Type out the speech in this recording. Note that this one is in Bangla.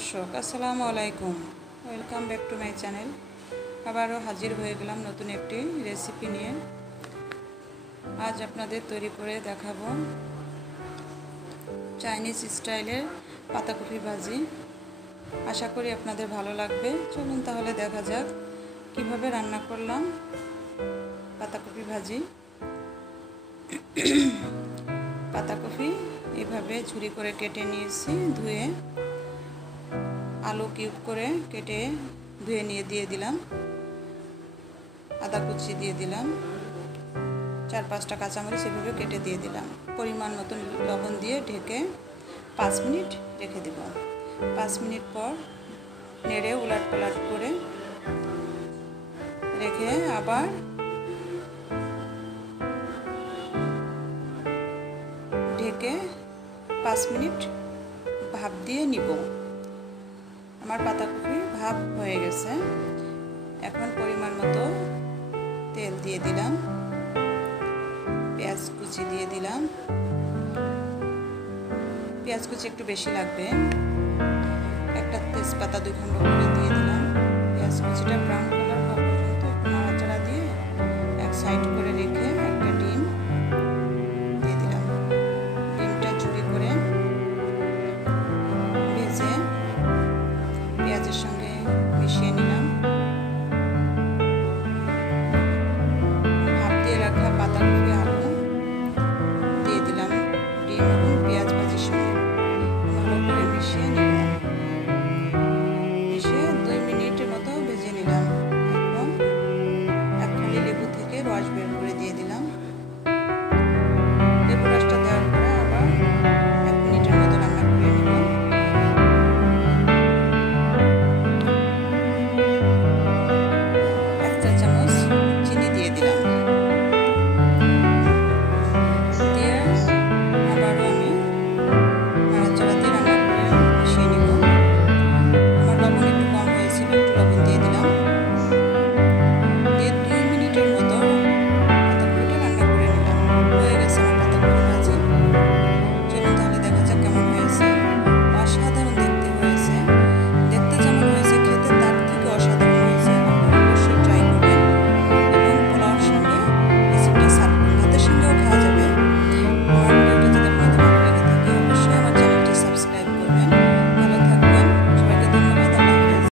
দর্শক আসসালামু আলাইকুম, welcome back to my channel. আবারও হাজির হয়ে গেলাম নতুন একটি রেসিপি নিয়ে। আজ আপনাদের তৈরি করে দেখাবো চাইনিজ স্টাইলের পাতাকপি ভাজি। আশা করি আপনাদের ভালো লাগবে। চলুন তাহলে দেখা যাক কিভাবে রান্না করলাম পাতাকপি ভাজি। পাতাকপি এইভাবে ঝুরি করে কেটে নিয়েছি, ধুয়ে আলু কিউব করে কেটে ধুয়ে নিয়ে দিয়ে দিলাম, আদা কুচি দিয়ে দিলাম, 4-5টা কাঁচামরিচ এভাবে কেটে দিয়ে দিলাম। পরিমাণ মতন লবণ দিয়ে ঢেকে 5 মিনিট রেখে দেব। 5 মিনিট পর নেড়ে উলট পালট করে রেখে আবার ঢেকে 5 মিনিট ভাপ দিয়ে নিব। আমার পাতাকপি ভাপ হয়ে গেছে। এখন পরিমাণ মতো তেল দিয়ে দিলাম, পেঁয়াজ কুচি দিয়ে দিলাম। পেঁয়াজ কুচি একটু বেশি লাগবে। একটা তেজপাতা 2 খণ্ড করে দিয়ে দিলাম। পেঁয়াজ কুচিটা ব্রাউন কালার হওয়া পর্যন্ত একটু নাড়াচাড়া দিয়ে এক সাইড করে রেখে